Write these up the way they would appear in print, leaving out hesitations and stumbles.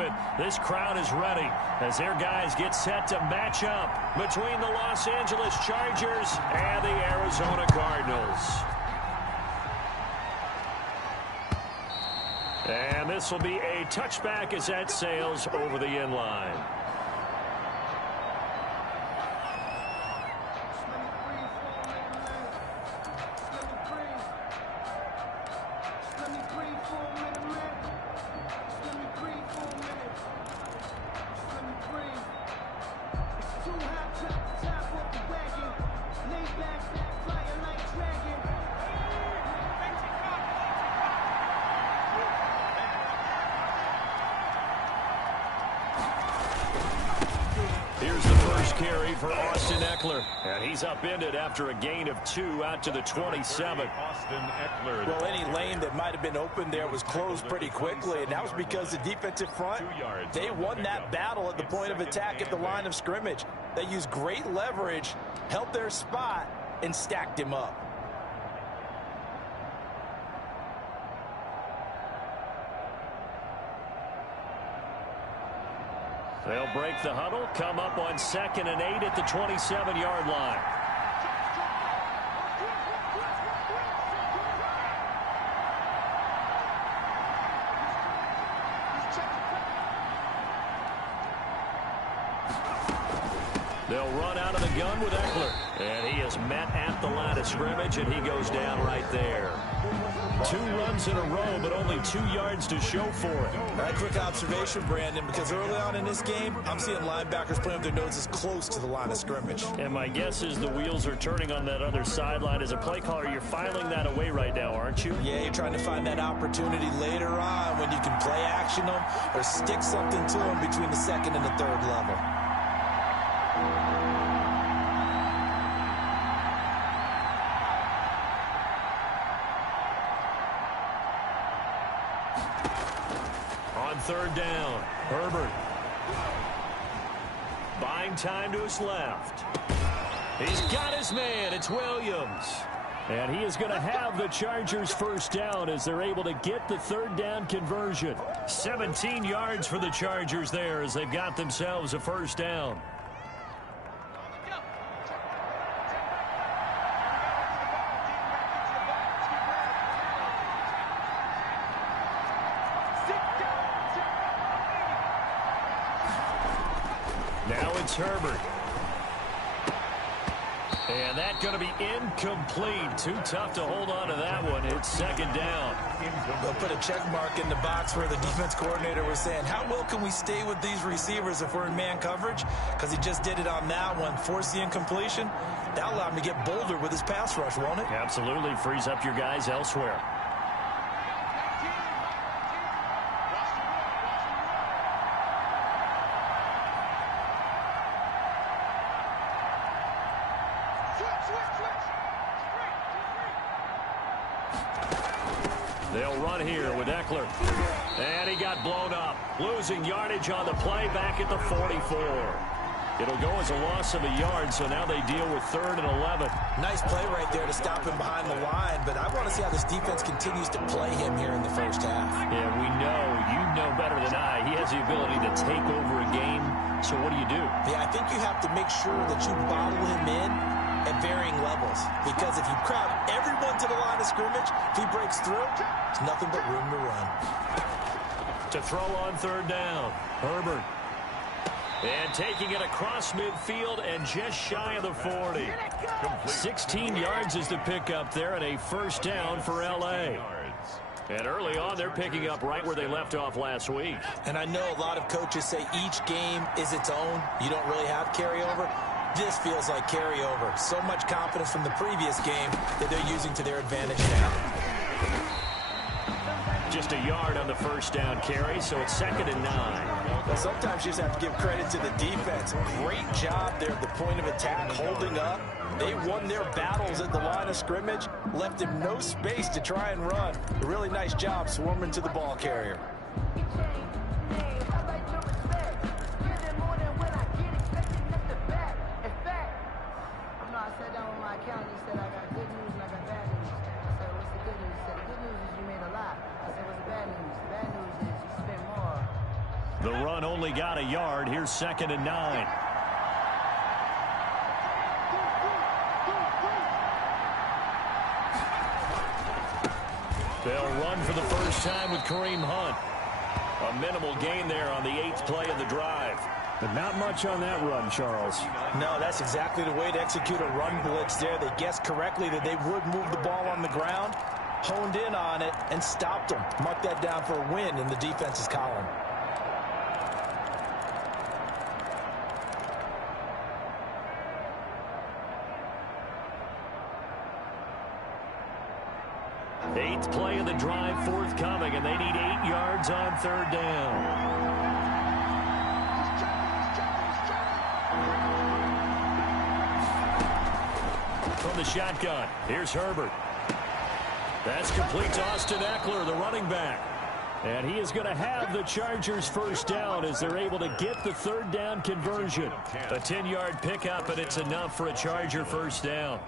it. This crowd is ready as their guys get set to match up between the Los Angeles Chargers and the Arizona Cardinals. And this will be a touchback as that sails over the end line. Here's the first carry for Austin Ekeler. And he's upended after a gain of 2 out to the 27. Austin Ekeler. Well, any lane that might have been open there was closed pretty quickly, and that was because the defensive front, they won that battle at the point of attack at the line of scrimmage. They used great leverage, held their spot, and stacked him up. They'll break the huddle, come up on 2nd and 8 at the 27-yard line. They'll run out of the gun with Ekeler. And he is met at the line of scrimmage, and he goes down right there. 2 runs in a row, but only 2 yards to show for it. That quick observation, Brandon, because early on in this game, I'm seeing linebackers playing with their noses close to the line of scrimmage. And my guess is the wheels are turning on that other sideline. As a play caller, you're filing that away right now, aren't you? Yeah, you're trying to find that opportunity later on when you can play action them or stick something to them between the 2nd and the 3rd level. On 3rd down, Herbert. Buying time to his left. He's got his man. It's Williams. And he is going to have the Chargers first down as they're able to get the 3rd down conversion. 17 yards for the Chargers there as they've got themselves a first down. Now it's Herbert. And that's going to be incomplete. Too tough to hold on to that one. It's 2nd down. They'll put a check mark in the box where the defense coordinator was saying, how well can we stay with these receivers if we're in man coverage? Because he just did it on that one. Force the incompletion. That'll allow him to get bolder with his pass rush, won't it? Absolutely. Frees up your guys elsewhere. They'll run here with Ekeler. And he got blown up. Losing yardage on the play back at the 44. It'll go as a loss of a yard, so now they deal with 3rd and 11. Nice play right there to stop him behind the line, but I want to see how this defense continues to play him here in the first half. Yeah, we know. You know better than I. He has the ability to take over a game, so what do? Yeah, I think you have to make sure that you bottle him in at varying levels, because if you crowd everyone to the line of scrimmage, if he breaks through, there's nothing but room to run. To throw on 3rd down, Herbert. And taking it across midfield and just shy of the 40. 16 yards is the pickup there and a first down for L.A. And early on, they're picking up right where they left off last week. And I know a lot of coaches say each game is its own. You don't really have carryover. This feels like carryover. So much confidence from the previous game that they're using to their advantage now. Just a yard on the first down carry, so it's 2nd and 9. Well, sometimes you just have to give credit to the defense. Great job there at the point of attack, holding up. They won their battles at the line of scrimmage, left him no space to try and run. A really nice job swarming to the ball carrier. The run only got a yard. Here's 2nd and 9. They'll run for the first time with Kareem Hunt. A minimal gain there on the 8th play of the drive. But not much on that run, Charles. No, that's exactly the way to execute a run blitz there. They guessed correctly that they would move the ball on the ground, honed in on it, and stopped them. Mark that down for a win in the defense's column. Eighth play of the drive forthcoming, and they need 8 yards on 3rd down. From the shotgun, here's Herbert. That's complete to Austin Eckler, the running back. And he is going to have the Chargers first down as they're able to get the 3rd down conversion. A 10-yard pickup, and it's enough for a Charger first down.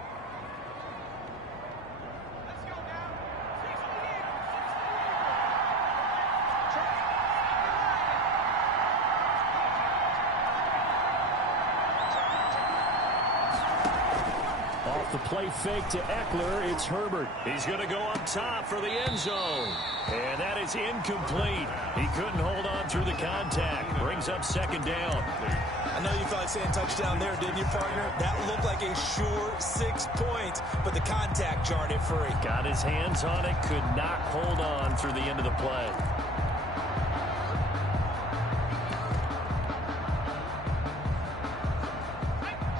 The play fake to Eckler. It's Herbert. He's going to go up top for the end zone. And that is incomplete. He couldn't hold on through the contact. Brings up 2nd down. I know you felt like saying touchdown there, didn't you, partner? That looked like a sure 6 points, but the contact jarred it free. Got his hands on it. Could not hold on through the end of the play.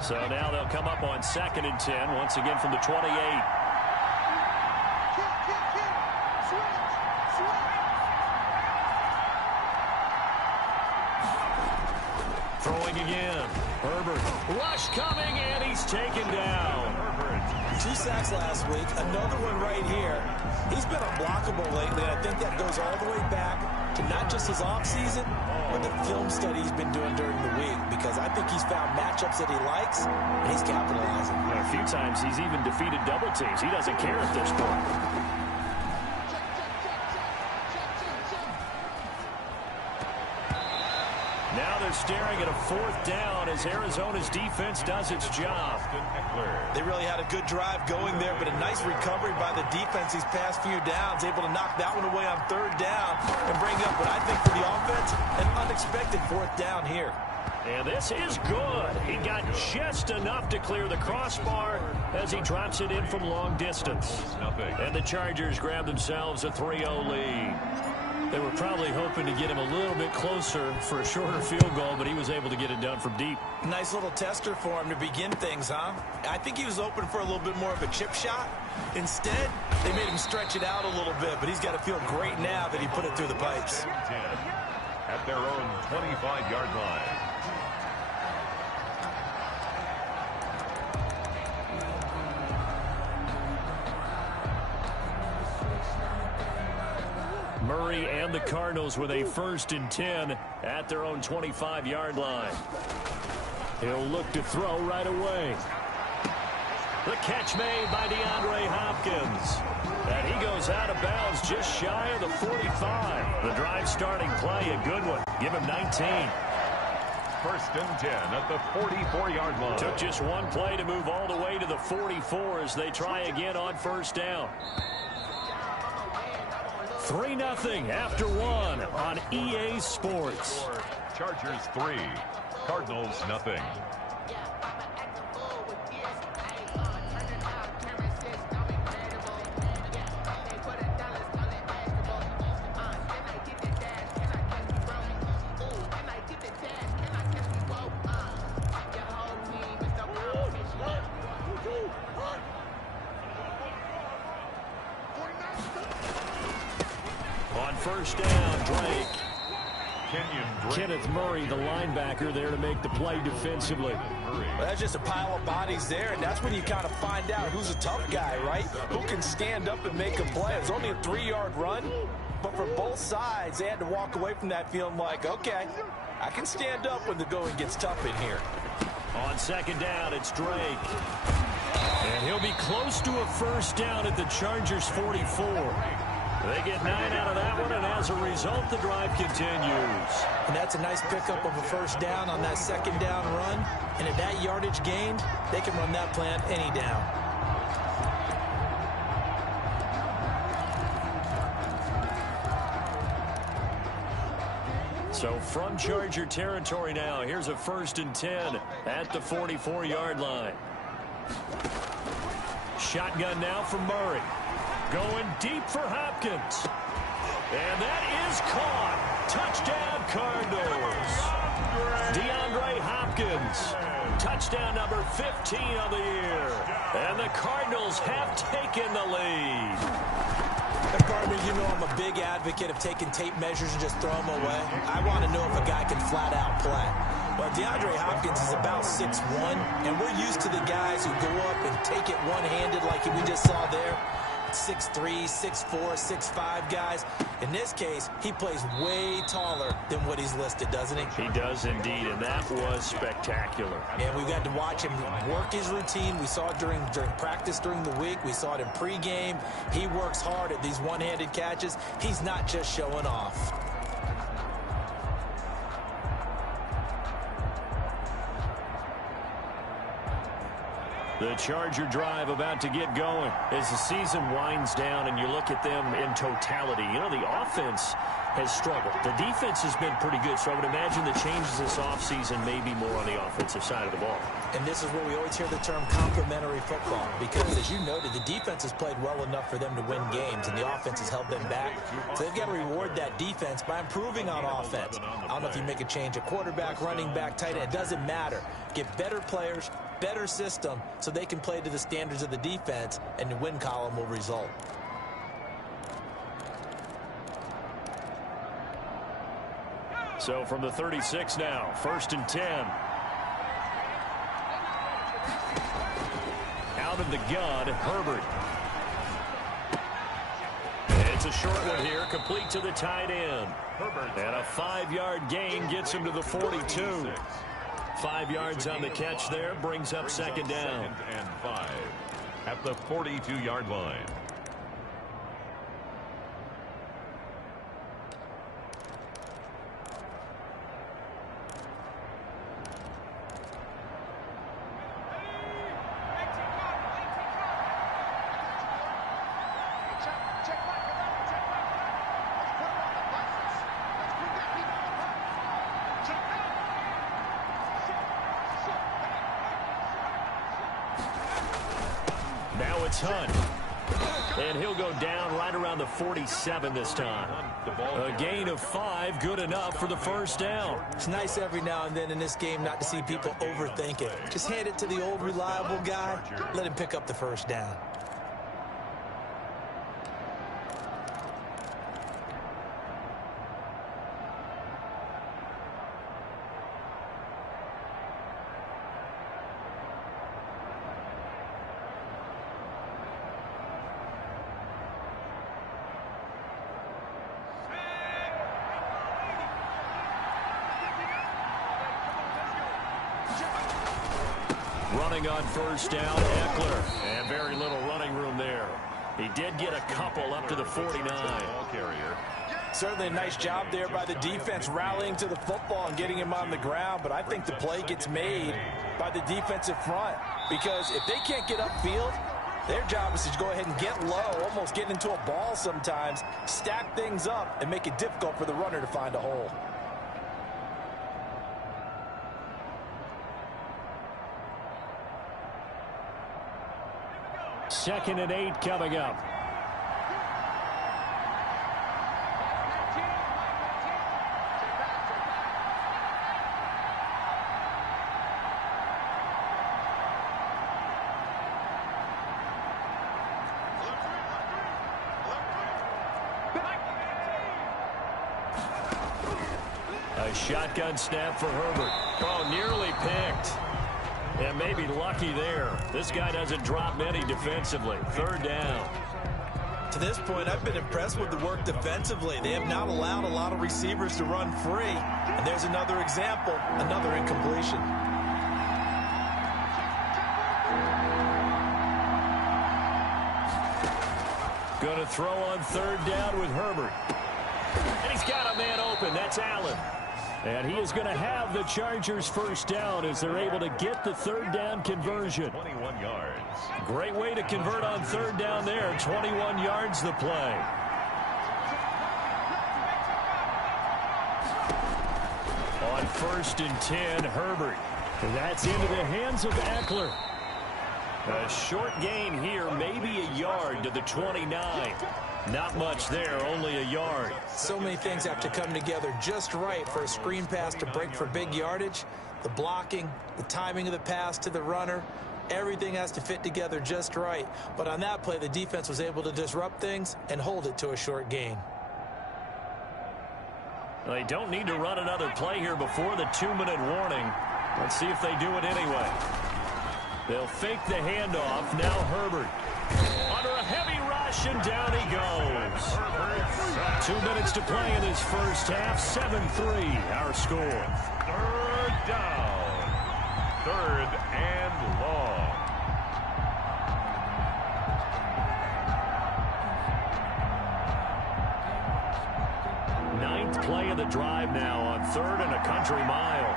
So now they'll come up on 2nd and 10, once again from the 28. Throwing again. Herbert. Rush coming, and he's taken down. 2 sacks last week. Another one right here. He's been unblockable lately, and I think that goes all the way back to not just his offseason, but the film study he's been doing during the week, because I think he's found matchups that he likes, and he's capitalizing. A few times he's even defeated double teams. He doesn't care at this point. Now they're staring at a 4th down as Arizona's defense does its job. They really had a good drive going there, but a nice recovery by the defense these past few downs, able to knock that one away on 3rd down and bring up what I think for the offense, an unexpected 4th down here. And this is good. He got just enough to clear the crossbar as he drops it in from long distance. And the Chargers grab themselves a 3-0 lead. They were probably hoping to get him a little bit closer for a shorter field goal, but he was able to get it done from deep. Nice little tester for him to begin things, huh? I think he was open for a little bit more of a chip shot. Instead, they made him stretch it out a little bit, but he's got to feel great now that he put it through the pipes. At their own 25-yard line. Murray and the Cardinals with a 1st and 10 at their own 25-yard line. He'll look to throw right away. The catch made by DeAndre Hopkins. And he goes out of bounds just shy of the 45. The drive starting play, a good one. Give him 19. 1st and 10 at the 44-yard line. Took just one play to move all the way to the 44 as they try again on 1st down. 3-0 after 1 on EA Sports. Chargers 3, Cardinals 0. On 1st down, Drake. Kenneth Murray, the linebacker, there to make the play defensively. Well, that's just a pile of bodies there, and that's when you kind of find out who's a tough guy, right? Who can stand up and make a play. It's only a 3-yard run, but for both sides, they had to walk away from that feeling like, okay, I can stand up when the going gets tough in here. On 2nd down, it's Drake. And he'll be close to a 1st down at the Chargers 44. They get 9 out of that one, and as a result, the drive continues. And that's a nice pickup of a first down on that second down run. And at that yardage gained, they can run that plan any down. So from Charger territory now, here's a 1st and 10 at the 44-yard line. Shotgun now from Murray. Going deep for Hopkins. And that is caught. Touchdown, Cardinals. DeAndre Hopkins. Touchdown number 15 on the year. And the Cardinals have taken the lead. Partner, you know I'm a big advocate of taking tape measures and just throw them away. I want to know if a guy can flat out play. Well, DeAndre Hopkins is about 6'1", and we're used to the guys who go up and take it one-handed like we just saw there. 6'3", 6'4", 6'5" guys. In this case, he plays way taller than what he's listed, doesn't he? He does indeed, and that was spectacular. And we got to watch him work his routine. We saw it during practice during the week. We saw it in pregame. He works hard at these one-handed catches. He's not just showing off. The Charger drive about to get going as the season winds down and you look at them in totality. You know, the offense has struggled. The defense has been pretty good, so I would imagine the changes this offseason may be more on the offensive side of the ball. And this is where we always hear the term complementary football because, as you noted, the defense has played well enough for them to win games, and the offense has held them back. So they've got to reward that defense by improving on offense. I don't know if you make a change at quarterback, running back, tight end. It doesn't matter. Get better players, better system, so they can play to the standards of the defense, and the win column will result. So from the 36 now, 1st and 10. Out of the gun, Herbert. It's a short one here, complete to the tight end. And a 5-yard gain gets him to the 42. 5 yards on the catch there, brings up 2nd down. 2nd and 5 at the 42-yard line. Now it's Hunt. And he'll go down right around the 47 this time. A gain of 5, good enough for the 1st down. It's nice every now and then in this game not to see people overthink it. Just hand it to the old reliable guy. Let him pick up the 1st down. Running on 1st down, Eckler. And very little running room there. He did get a couple up to the 49. Certainly a nice job there by the defense rallying to the football and getting him on the ground, but I think the play gets made by the defensive front because if they can't get upfield, their job is to go ahead and get low, almost get into a ball sometimes, stack things up, and make it difficult for the runner to find a hole. 2nd and 8 coming up. A shotgun snap for Herbert. Oh, nearly picked. And maybe lucky there. This guy doesn't drop many defensively. 3rd down. To this point, I've been impressed with the work defensively. They have not allowed a lot of receivers to run free. And there's another example, another incompletion. Going to throw on third down with Herbert. And he's got a man open. That's Allen. And he is going to have the Chargers first down as they're able to get the third down conversion. 21 yards. Great way to convert on third down there. 21 yards the play. On 1st and 10, Herbert. That's into the hands of Eckler. A short gain here, maybe a yard to the 29. Not much there, only a yard. So many things have to come together just right for a screen pass to break for big yardage. The blocking, the timing of the pass to the runner, everything has to fit together just right. But on that play, the defense was able to disrupt things and hold it to a short gain. They don't need to run another play here before the 2-minute warning. Let's see if they do it anyway. They'll fake the handoff. Now Herbert. Under a heavy rush, and down he goes. 2 minutes to play in this first half. 7-3, our score. Third down. 3rd and long. Ninth play of the drive now on 3rd and a country mile.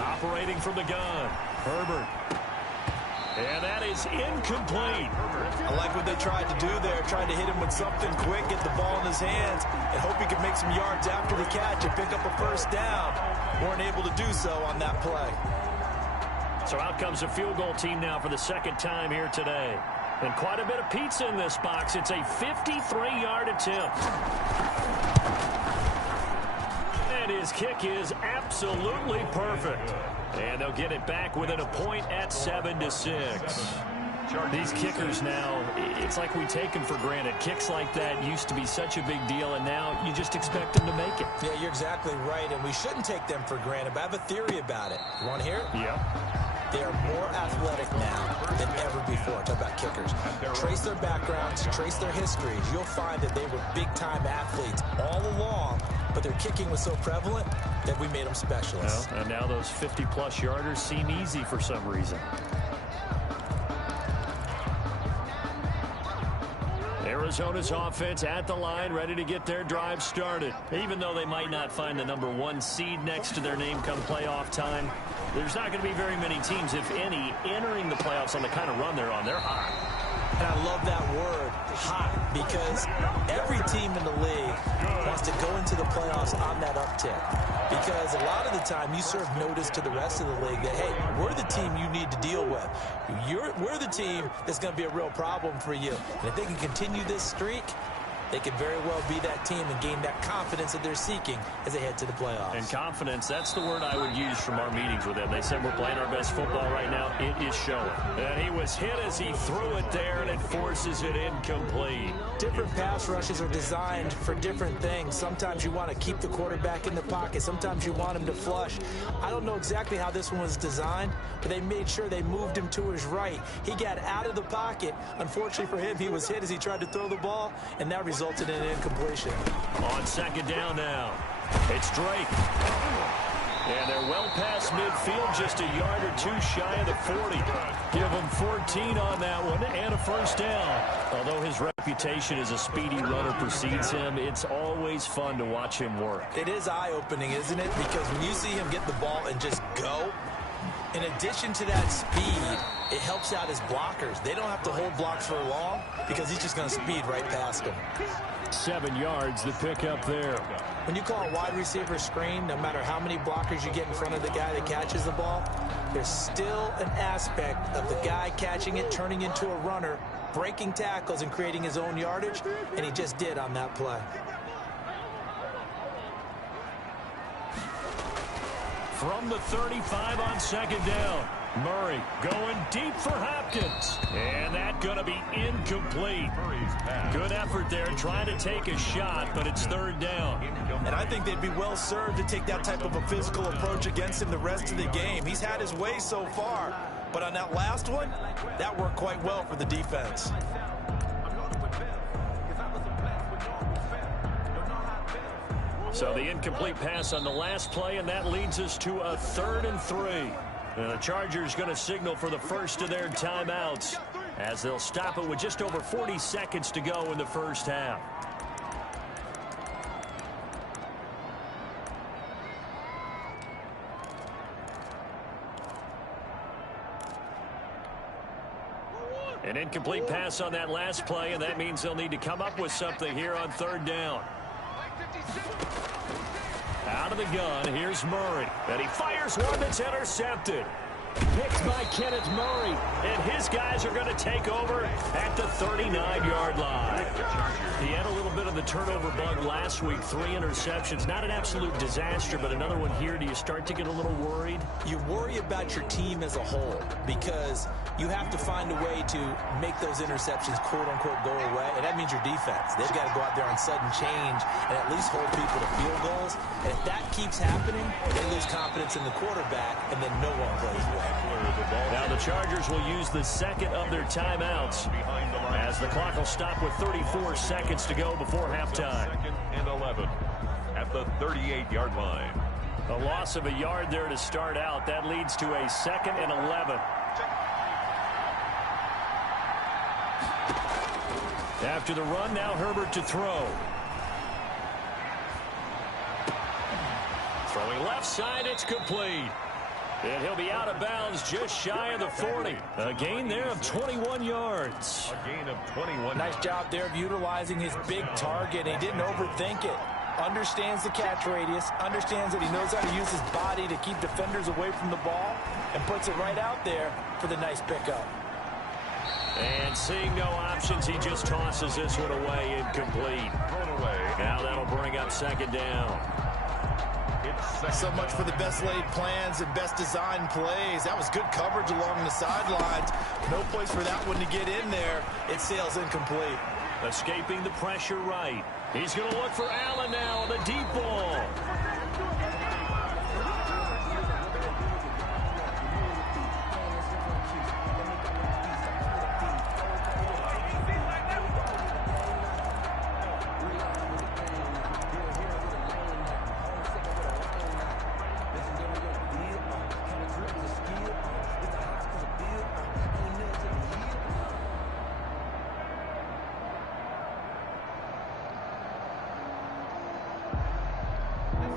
Operating from the gun, Herbert. And that is incomplete. I like what they tried to do there, tried to hit him with something quick, get the ball in his hands, and hope he could make some yards after the catch and pick up a first down. Weren't able to do so on that play. So out comes a field goal team now for the second time here today. And quite a bit of pizza in this box. It's a 53-yard attempt. And his kick is absolutely perfect. And they'll get it back within a point at 7-6. These kickers now, it's like we take them for granted. Kicks like that used to be such a big deal, and now you just expect them to make it. Yeah, you're exactly right, and we shouldn't take them for granted, but I have a theory about it. You want to hear it? Yeah. They are more athletic now than ever before. Talk about kickers. Trace their backgrounds, trace their histories. You'll find that they were big-time athletes all along, but their kicking was so prevalent that we made them specialists. Well, and now those 50-plus yarders seem easy for some reason. Arizona's offense at the line, ready to get their drive started. Even though they might not find the #1 seed next to their name come playoff time, there's not going to be very many teams, if any, entering the playoffs on the kind of run they're on. They're hot. And I love that word, hot, because every team in the league wants to go into the playoffs on that uptick. Because a lot of the time you serve notice to the rest of the league that, hey, we're the team you need to deal with. We're the team that's going to be a real problem for you. And if they can continue this streak, they could very well be that team and gain that confidence that they're seeking as they head to the playoffs. And confidence, that's the word I would use from our meetings with them. They said we're playing our best football right now. It is showing. And he was hit as he threw it there, and it forces it incomplete. Different pass rushes are designed for different things. Sometimes you want to keep the quarterback in the pocket. Sometimes you want him to flush. I don't know exactly how this one was designed, but they made sure they moved him to his right. He got out of the pocket. Unfortunately for him, he was hit as he tried to throw the ball, and that resulted in an incompletion. On second down now, it's Drake. And they're well past midfield, just a yard or two shy of the 40. Give him 14 on that one and a first down. Although his reputation as a speedy runner precedes him, it's always fun to watch him work. It is eye-opening, isn't it? Because when you see him get the ball and just go, in addition to that speed, it helps out his blockers. They don't have to hold blocks for long because he's just going to speed right past them. 7 yards, the pickup there. When you call a wide receiver screen, no matter how many blockers you get in front of the guy that catches the ball, there's still an aspect of the guy catching it, turning into a runner, breaking tackles and creating his own yardage, and he just did on that play. From the 35 on second down, Murray going deep for Hopkins. And that's going to be incomplete. Good effort there trying to take a shot, but it's third down. And I think they'd be well served to take that type of a physical approach against him the rest of the game. He's had his way so far, but on that last one, that worked quite well for the defense. So the incomplete pass on the last play, and that leads us to a 3rd and 3. And the Chargers going to signal for the first of their timeouts as they'll stop it with just over 40 seconds to go in the first half. An incomplete pass on that last play, and that means they'll need to come up with something here on third down. Out of the gun, here's Murray. And he fires one that's intercepted. Picked by Kenneth Murray. And his guys are going to take over at the 39-yard line. He had a little bit of the turnover bug last week. 3 interceptions. Not an absolute disaster, but another one here. Do you start to get a little worried? You worry about your team as a whole because you have to find a way to make those interceptions, quote-unquote, go away. And that means your defense. They've got to go out there on sudden change and at least hold people to field goals. And if that keeps happening, they lose confidence in the quarterback, and then no one plays well. Now the Chargers will use the second of their timeouts as the clock will stop with 34 seconds to go before halftime. 2nd and 11 at the 38-yard line. A loss of a yard there to start out. That leads to a 2nd and 11. After the run, now Herbert to throw. Throwing left side, it's complete. And he'll be out of bounds just shy of the 40. A gain there of 21 yards. A gain of 21. Nice job there of utilizing his big target. He didn't overthink it. Understands the catch radius. Understands that he knows how to use his body to keep defenders away from the ball. And puts it right out there for the nice pickup. And seeing no options, he just tosses this one away, incomplete. Thrown away. Now that'll bring up 2nd down. So much for the best laid plans and best designed plays. That was good coverage along the sidelines. No place for that one to get in there. It sails incomplete. Escaping the pressure right. He's going to look for Allen now on the deep ball.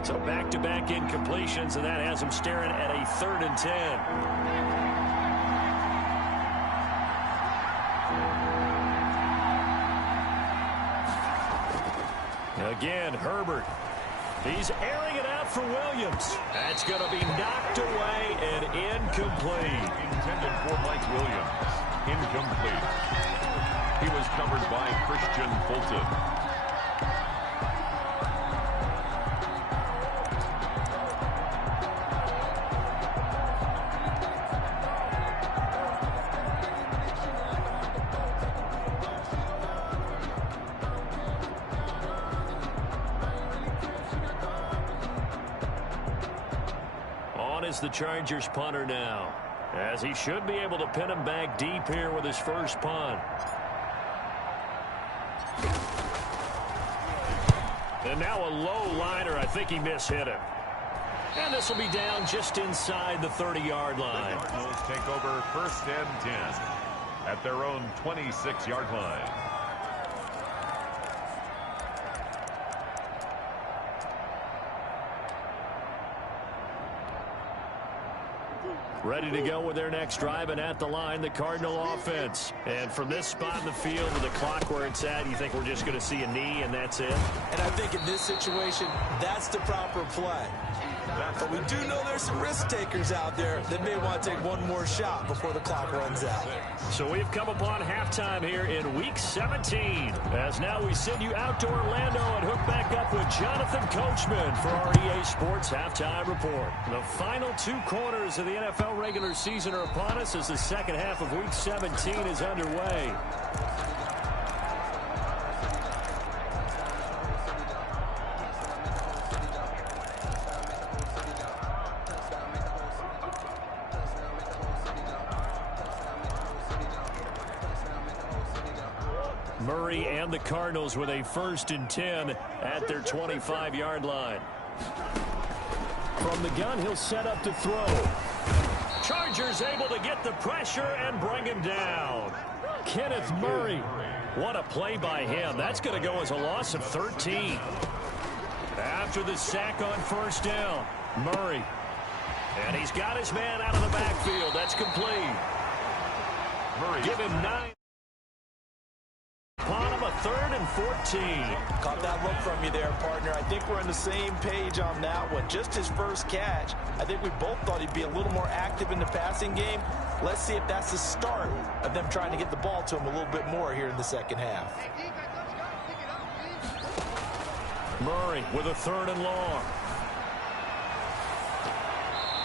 So back-to-back incompletions, and that has him staring at a 3rd and 10. Again, Herbert. He's airing it out for Williams. That's going to be knocked away and incomplete. Intended for Mike Williams. Incomplete. He was covered by Christian Fulton. Is the Chargers punter now, as he should be able to pin him back deep here with his first punt. And now a low liner. I think he mishit it. And this will be down just inside the 30-yard line. The Cardinals take over 1st and 10 at their own 26-yard line. Ready to go with their next drive, and at the line, the Cardinal offense. And from this spot in the field with the clock where it's at, you think we're just going to see a knee and that's it? And I think in this situation, that's the proper play. But we do know there's some risk takers out there that may want to take one more shot before the clock runs out. So we've come upon halftime here in Week 17. As now we send you out to Orlando and hook back up with Jonathan Coachman for our EA Sports Halftime Report. The final 2 quarters of the NFL regular season are upon us as the second half of Week 17 is underway. Murray and the Cardinals with a 1st and 10 at their 25-yard line. From the gun, he'll set up to throw. Chargers able to get the pressure and bring him down. Kenneth Murray. What a play by him. That's going to go as a loss of 13. After the sack on first down, Murray. And he's got his man out of the backfield. That's complete. Murray. Give him 9. Upon him, a 3rd and 14. Caught that look from you there, partner. I think we're on the same page on that one. Just his first catch. I think we both thought he'd be a little more active in the passing game. Let's see if that's the start of them trying to get the ball to him a little bit more here in the second half. Murray with a 3rd and long.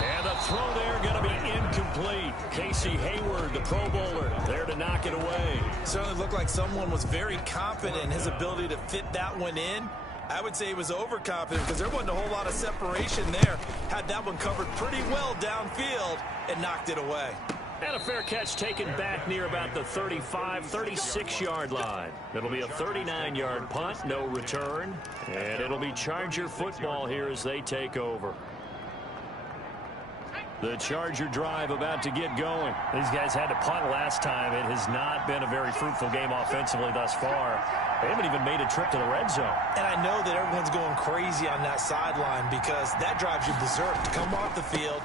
And the throw there going to be incomplete. Casey Hayward, the Pro Bowler, there to knock it away. Certainly looked like someone was very confident in his ability to fit that one in. I would say he was overconfident because there wasn't a whole lot of separation there. Had that one covered pretty well downfield and knocked it away. And a fair catch taken back near about the 35, 36-yard line. It'll be a 39-yard punt, no return. And it'll be Charger football here as they take over. The Charger drive about to get going. These guys had to punt last time. It has not been a very fruitful game offensively thus far. They haven't even made a trip to the red zone. And I know that everyone's going crazy on that sideline because that drives you berserk to come off the field,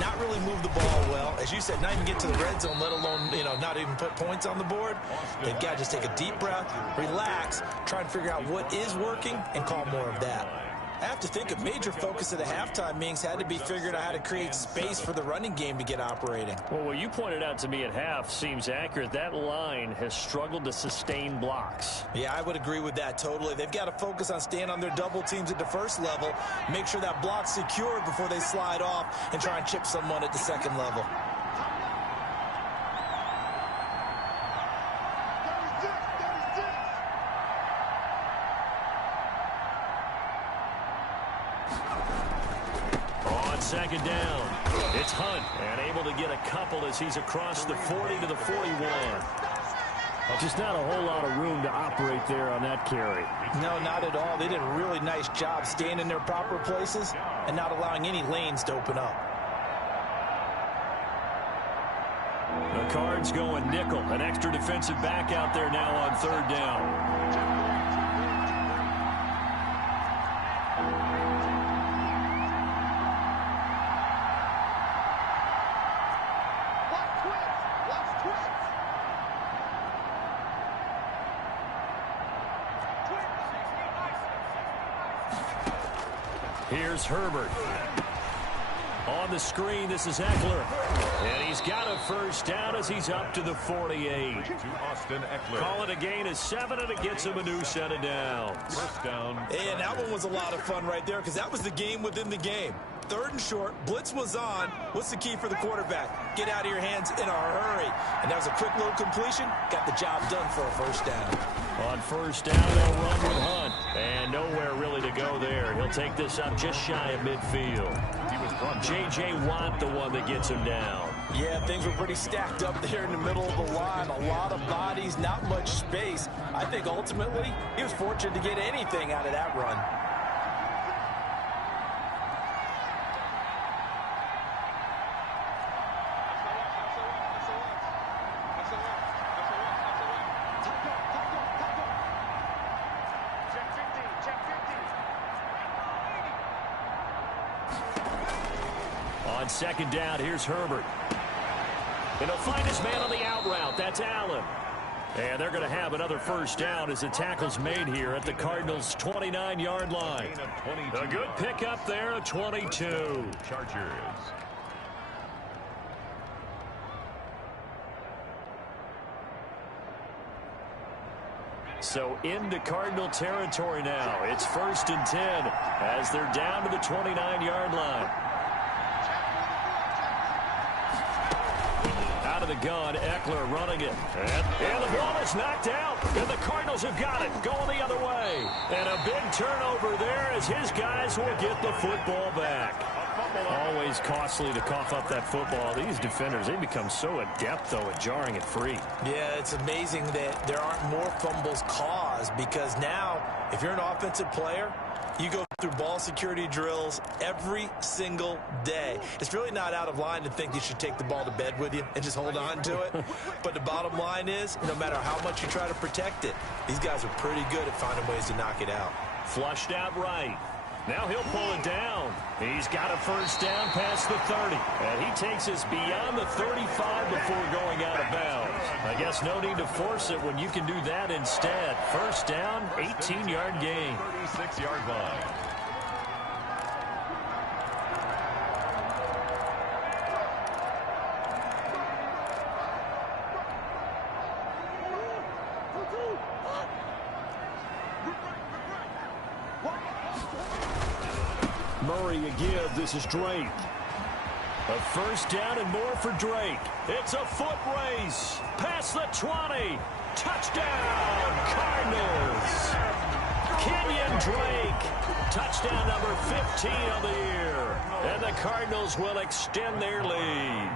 not really move the ball well. As you said, not even get to the red zone, let alone, not even put points on the board. They've got to just take a deep breath, relax, try and figure out what is working, and call more of that. I have to think a major focus at the halftime meetings had to be figuring out how to create space for the running game to get operating. Well, what you pointed out to me at half seems accurate. That line has struggled to sustain blocks. Yeah, I would agree with that totally. They've got to focus on staying on their double teams at the first level, make sure that block's secured before they slide off and try and chip someone at the second level. Second down. It's Hunt, and able to get a couple as he's across the 40 to the 41. Just not a whole lot of room to operate there on that carry. No, not at all. They did a really nice job staying in their proper places and not allowing any lanes to open up. The Cards going nickel. An extra defensive back out there now on 3rd down. Here's Herbert. On the screen, this is Eckler. And he's got a first down as he's up to the 48. To Austin Eckler. Call it a gain of 7, and it gets him a new set of downs. First down. And that one was a lot of fun right there because that was the game within the game. 3rd and short, blitz was on. What's the key for the quarterback? Get out of your hands in a hurry. And that was a quick little completion. Got the job done for a first down. On first down, they'll run with Hunt. And nowhere really to go there. He'll take this up just shy of midfield. J.J. Watt, the one that gets him down. Yeah, things were pretty stacked up there in the middle of the line. A lot of bodies, not much space. I think ultimately he was fortunate to get anything out of that run. On second down, here's Herbert. And he'll find his man on the out route. That's Allen. And they're going to have another first down as the tackle's made here at the Cardinals' 29-yard line. A good pickup there of 22. Chargers. So into Cardinal territory now. It's 1st and 10 as they're down to the 29-yard line. Out of the gun, Eckler running it. And the ball is knocked out. And the Cardinals have got it. Going the other way. And a big turnover there as his guys will get the football back. Always costly to cough up that football. These defenders, they become so adept, though, at jarring it free. Yeah, it's amazing that there aren't more fumbles caused because now, if you're an offensive player, You go through ball security drills every single day. It's really not out of line to think you should take the ball to bed with you and just hold on to it. But the bottom line is, no matter how much you try to protect it, these guys are pretty good at finding ways to knock it out. Flushed out right. Now he'll pull it down. He's got a first down past the 30. And he takes us beyond the 35 before going out of bounds. I guess no need to force it when you can do that instead. First down, 18-yard gain. 36-yard line. Murray a give. This is Drake. A first down and more for Drake. It's a foot race. Past the 20. Touchdown, Cardinals. Kenyon Drake. Touchdown number 15 on the year. And the Cardinals will extend their lead.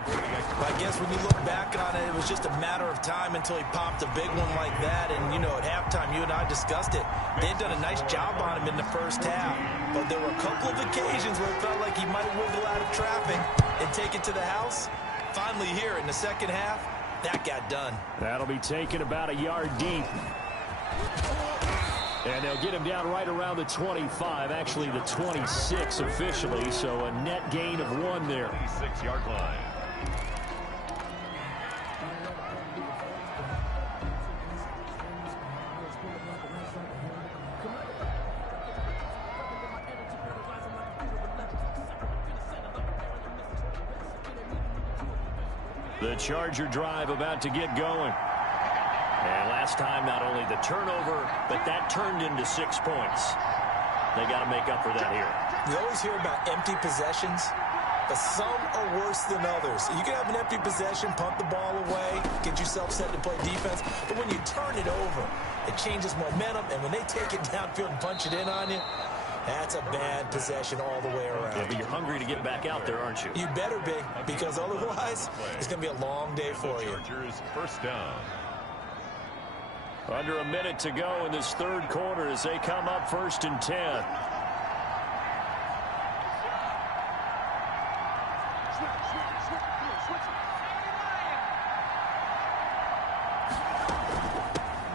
I guess when you look back on it, it was just a matter of time until he popped a big one like that. And, you know, at halftime, you and I discussed it. They'd done a nice job on him in the first half. But there were a couple of occasions where it felt like he might wiggle out of traffic and take it to the house. Finally here in the second half, that got done. That'll be taken about a yard deep. And they'll get him down right around the 25, actually the 26 officially, so a net gain of 1 there. 26-yard line. The Charger drive about to get going. And last time, not only the turnover, but that turned into 6 points. They got to make up for that here. You always hear about empty possessions, but some are worse than others. You can have an empty possession, punt the ball away, get yourself set to play defense, but when you turn it over, it changes momentum, and when they take it downfield and punch it in on you, that's a bad possession all the way around. Yeah, but you're hungry to get back out there, aren't you? You better be, because otherwise, it's going to be a long day for you. Chargers first down. Under a minute to go in this third quarter as they come up 1st and 10.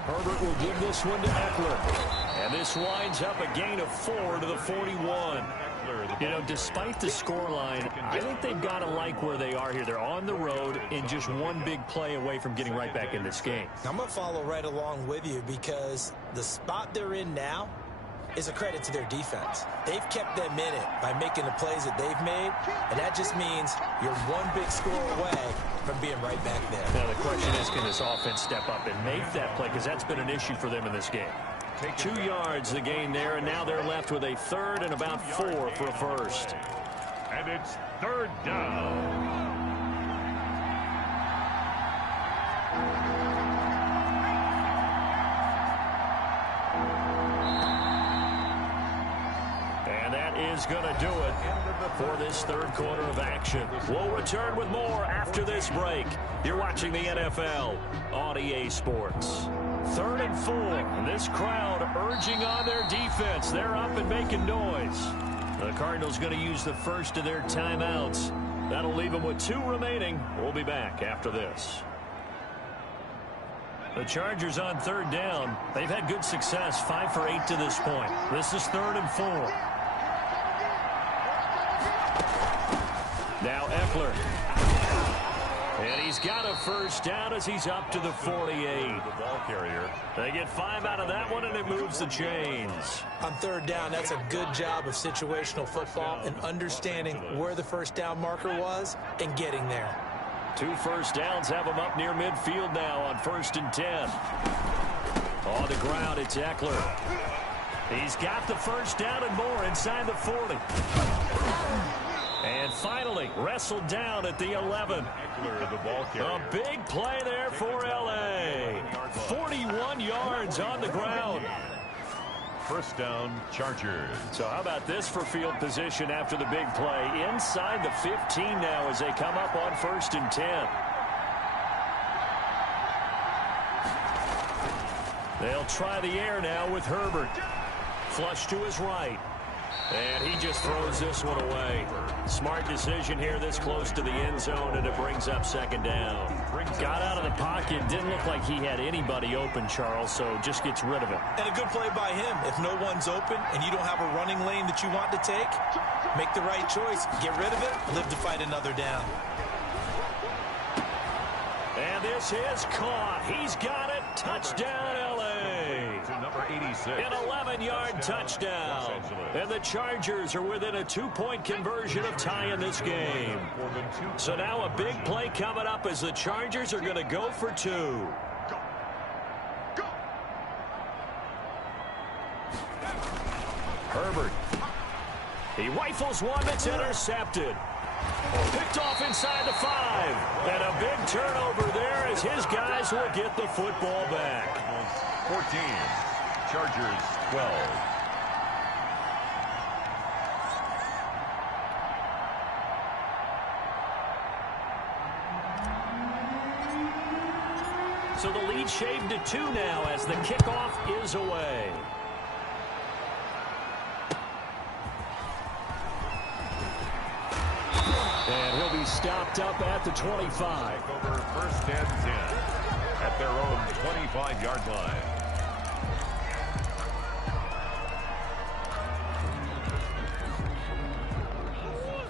Herbert will give this one to Eckler. And this winds up a gain of 4 to the 41. You know, despite the scoreline, I think they've got to like where they are here. They're on the road and just one big play away from getting right back in this game. I'm going to follow right along with you because the spot they're in now is a credit to their defense. They've kept them in it by making the plays that they've made, and that just means you're one big score away from being right back there. Now the question is, can this offense step up and make that play? Because that's been an issue for them in this game. 2 yards the gain there, and now they're left with a third and about 4 for a first. And it's third down. And that is going to do it for this third quarter of action. We'll return with more after this break. You're watching the NFL on EA Sports. 3rd and 4, and this crowd urging on their defense. They're up and making noise. The Cardinals going to use the first of their timeouts. That'll leave them with 2 remaining. We'll be back after this. The Chargers on 3rd down. They've had good success, 5 for 8 to this point. This is 3rd and 4. Now Eckler. And he's got a first down as he's up to the 48. The ball carrier. They get 5 out of that one, and it moves the chains. On 3rd down, that's a good job of situational football and understanding where the first down marker was and getting there. 2 first downs have them up near midfield now on 1st and 10. On the ground, it's Eckler. He's got the first down and more inside the 40. And finally, wrestled down at the 11. Eckler, the ball carrier. A big play there for L.A. 41 yards on the ground. First down, Chargers. So how about this for field position after the big play? Inside the 15 now as they come up on 1st and 10. They'll try the air now with Herbert. Flush to his right. And he just throws this one away. Smart decision here this close to the end zone, and it brings up second down. Got out of the pocket. Didn't look like he had anybody open, Charles, so just gets rid of it. And a good play by him. If no one's open and you don't have a running lane that you want to take, make the right choice. Get rid of it. Live to fight another down. And this is caught. He's got it. Touchdown, L.A. To number 86. An 11-yard touchdown. And the Chargers are within a 2-point conversion of tying this game. So now a big play coming up as the Chargers are going to go for 2. Herbert. He rifles one that's intercepted. Picked off inside the 5. And a big turnover there as his guys will get the football back. 14. Chargers 12. So the lead shaved to 2 now as the kickoff is away. And he'll be stopped up at the 25. Over first and 10 at their own 25-yard line.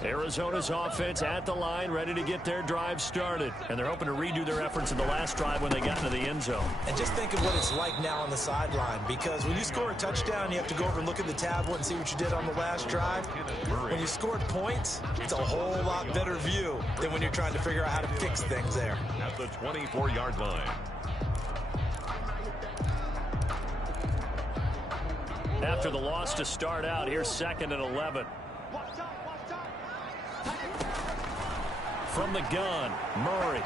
Arizona's offense at the line, ready to get their drive started. And they're hoping to redo their efforts in the last drive when they got into the end zone. And just think of what it's like now on the sideline, because when you score a touchdown, you have to go over and look at the tablet and see what you did on the last drive. When you scored points, it's a whole lot better view than when you're trying to figure out how to fix things there. At the 24-yard line. After the loss to start out, here's 2nd and 11. From the gun, Murray.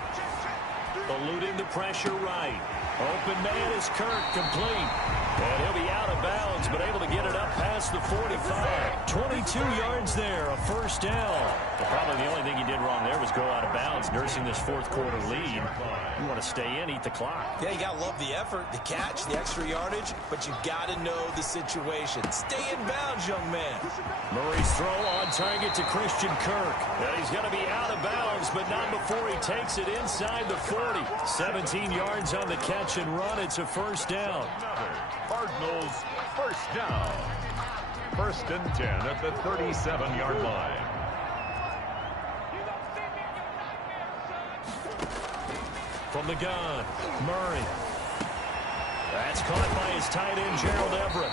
Eluding the pressure right. Open man is Kirk, complete. And he'll be out of bounds, but able to get it up past the 45. 22 yards there, a first down. Well, probably the only thing he did wrong there was go out of bounds, nursing this fourth-quarter lead. You want to stay in, eat the clock. Yeah, you got to love the effort, the catch, the extra yardage, but you got to know the situation. Stay in bounds, young man. Murray's throw on target to Christian Kirk. And he's going to be out of bounds, but not before he takes it inside the 40. 17 yards on the catch and run. It's a first down. Cardinals first down. 1st and 10 at the 37-yard line. From the gun, Murray. That's caught by his tight end, Gerald Everett.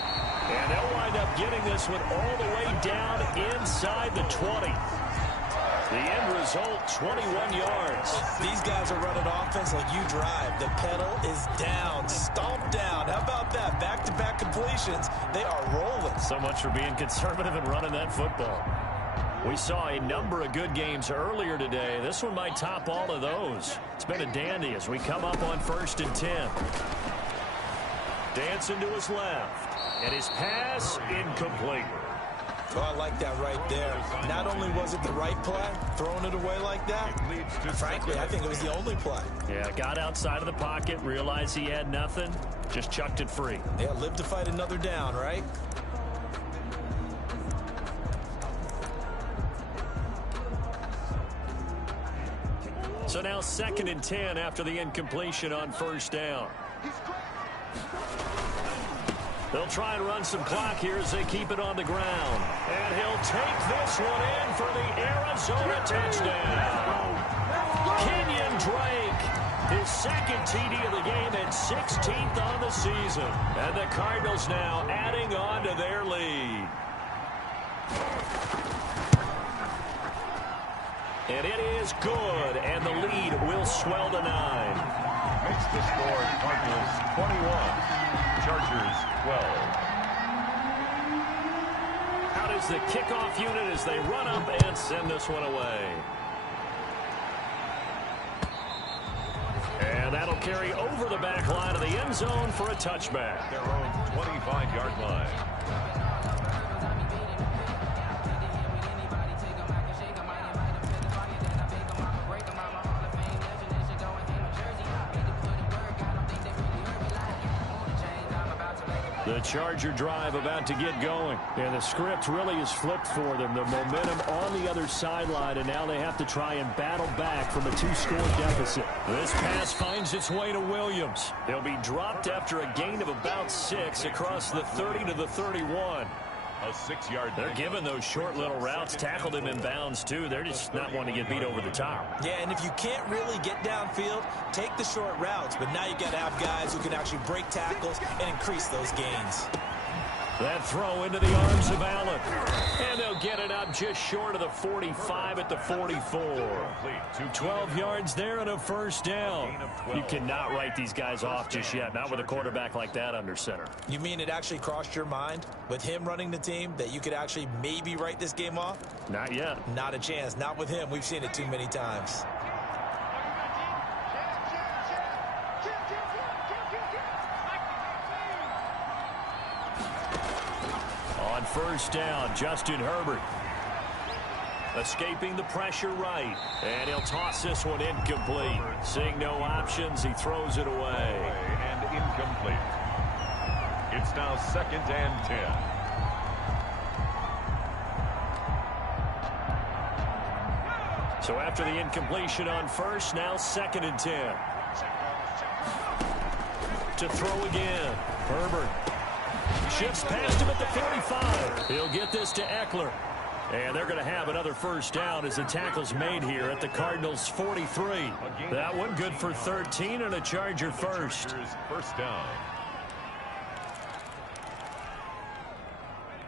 And they'll wind up getting this one all the way down inside the 20. The end result, 21 yards. These guys are running offense like you drive. The pedal is down, stomped down. How about that? Back-to-back completions. They are rolling. So much for being conservative and running that football. We saw a number of good games earlier today. This one might top all of those. It's been a dandy as we come up on 1st and 10. Dancing to his left. And his pass incomplete. Oh, I like that right there. Not only was it the right play, throwing it away like that, frankly, I think it was the only play. Yeah, got outside of the pocket, realized he had nothing, just chucked it free. Yeah, live to fight another down, right? So now 2nd and 10 after the incompletion on first down. They'll try and run some clock here as they keep it on the ground. And he'll take this one in for the Arizona touchdown. Kenyon Drake, his 2nd TD of the game and 16th on the season. And the Cardinals now adding on to their lead. And it is good, and the lead will swell to 9. Makes the score Cardinals 21. Chargers 12. Out is the kickoff unit as they run up and send this one away. And that'll carry over the back line of the end zone for a touchback. Their own 25-yard line. The The Charger drive about to get going. And the script really is flipped for them. The momentum on the other sideline, and now they have to try and battle back from a 2-score deficit. This pass finds its way to Williams. He'll be dropped after a gain of about 6 across the 30 to the 31. A 6-yard. They're giving those short little routes. Tackled him in bounds, too. They're just not wanting to get beat over the top. Yeah, and if you can't really get downfield, take the short routes. But now you got to have guys who can actually break tackles and increase those gains. That throw into the arms of Allen. And they'll get it up just short of the 45 at the 44. 12 yards there and a first down. You cannot write these guys off just yet, not with a quarterback like that under center. You mean it actually crossed your mind with him running the team that you could actually maybe write this game off? Not yet. Not a chance. Not with him. We've seen it too many times. On first down, Justin Herbert. Escaping the pressure right. And he'll toss this one incomplete. Seeing no options, he throws it away. And incomplete. It's now 2nd and 10. So after the incompletion on first, now 2nd and 10. To throw again. Herbert. Shifts past him at the 45. He'll get this to Eckler. And they're going to have another first down as the tackle's made here at the Cardinals' 43. That one good for 13 and a Charger first. First down.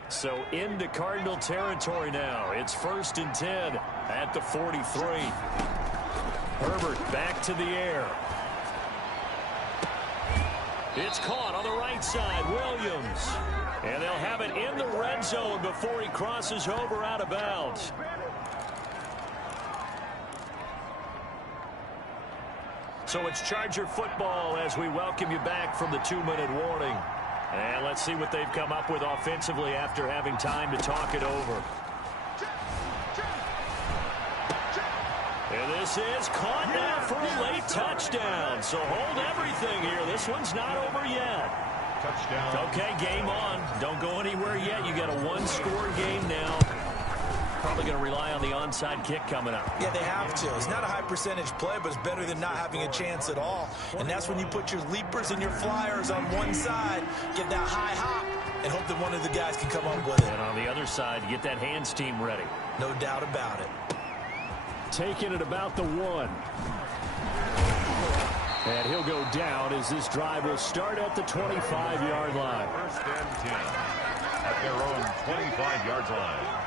So into Cardinal territory now. It's 1st and 10 at the 43. Herbert back to the air. It's caught on the right side. Williams. And they'll have it in the red zone before he crosses over out of bounds. So it's Charger football as we welcome you back from the 2-minute warning. And let's see what they've come up with offensively after having time to talk it over. And this is caught now for a late touchdown. So hold everything here. This one's not over yet. Touchdown. Okay, game on. Don't go anywhere yet. You got a 1-score game now. Probably going to rely on the onside kick coming up. Yeah, they have to. It's not a high percentage play, but it's better than not having a chance at all. And that's when you put your leapers and your flyers on one side, get that high hop, and hope that one of the guys can come up with it. And on the other side, get that hands team ready. No doubt about it. Taking it about the 1. And he'll go down as this drive will start at the 25-yard line. 1st and 10 at their own 25-yard line.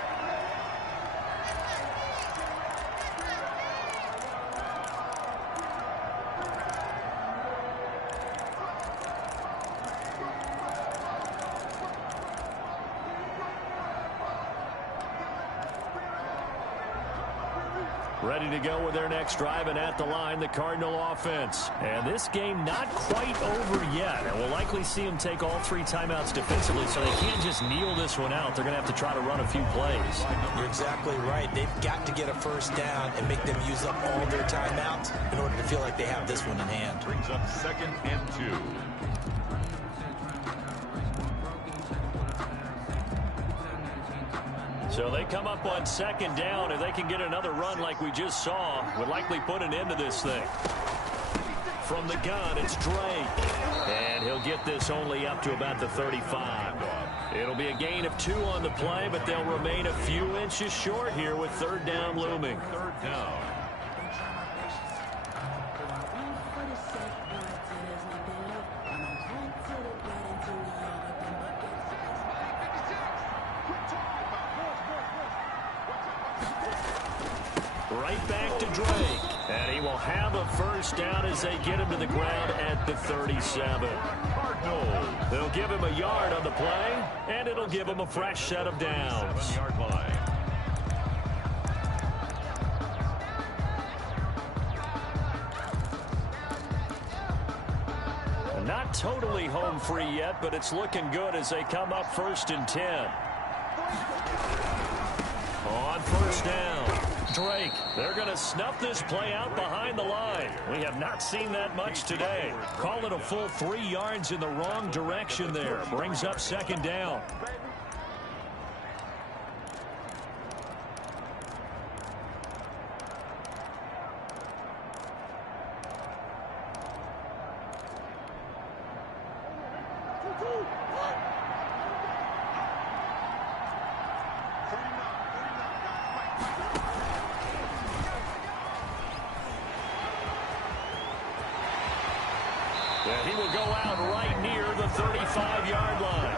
Ready to go with their next drive, and at the line, the Cardinal offense. And this game not quite over yet. And we'll likely see them take all 3 timeouts defensively, so they can't just kneel this one out. They're going to have to try to run a few plays. You're exactly right. They've got to get a first down and make them use up all their timeouts in order to feel like they have this one in hand. Brings up 2nd and 2. So they come up on 2nd down. If they can get another run like we just saw, would likely put an end to this thing. From the gun, it's Drake. And he'll get this only up to about the 35. It'll be a gain of 2 on the play, but they'll remain a few inches short here with 3rd down looming. 3rd down. Right back to Drake. And he will have a first down as they get him to the ground at the 37. Cardinals. They'll give him a yard on the play, and it'll give him a fresh set of downs. 7-yard line. Not totally home free yet, but it's looking good as they come up 1st and 10. On first down, Drake, they're going to snuff this play out behind the line. We have not seen that much today. Call it a full 3 yards in the wrong direction there. Brings up second down. He will go out right near the 35-yard line.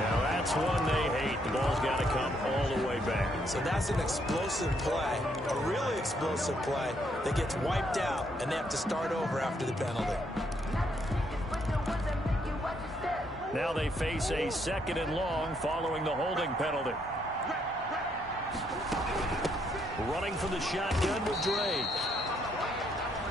Now that's one they hate. The ball's got to come all the way back. So that's an explosive play, a really explosive play that gets wiped out, and they have to start over after the penalty. Now they face a 2nd and long following the holding penalty. Running from the shotgun with Drake.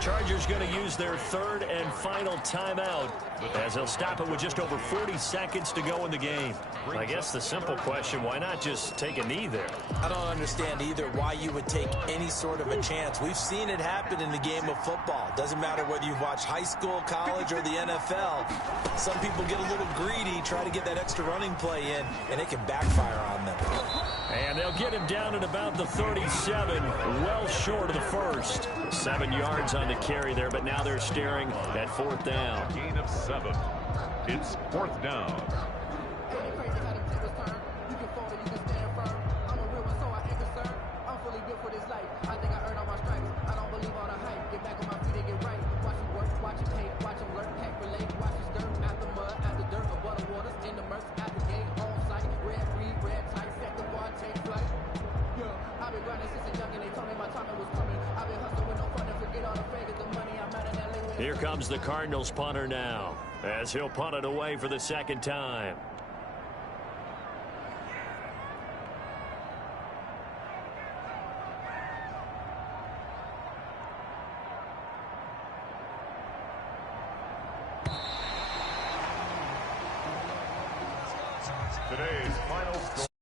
Chargers going to use their 3rd and final timeout as they'll stop it with just over 40 seconds to go in the game. I guess the simple question, why not just take a knee there? I don't understand either why you would take any sort of a chance. We've seen it happen in the game of football. Doesn't matter whether you watch high school, college, or the NFL. Some people get a little greedy, try to get that extra running play in, and it can backfire on them. And they'll get him down at about the 37, well short of the first. 7 yards on the carry there, but now they're staring at 4th down. Gain of 7. It's 4th down. Here comes the Cardinals punter now, as he'll punt it away for the 2nd time. Today's final score.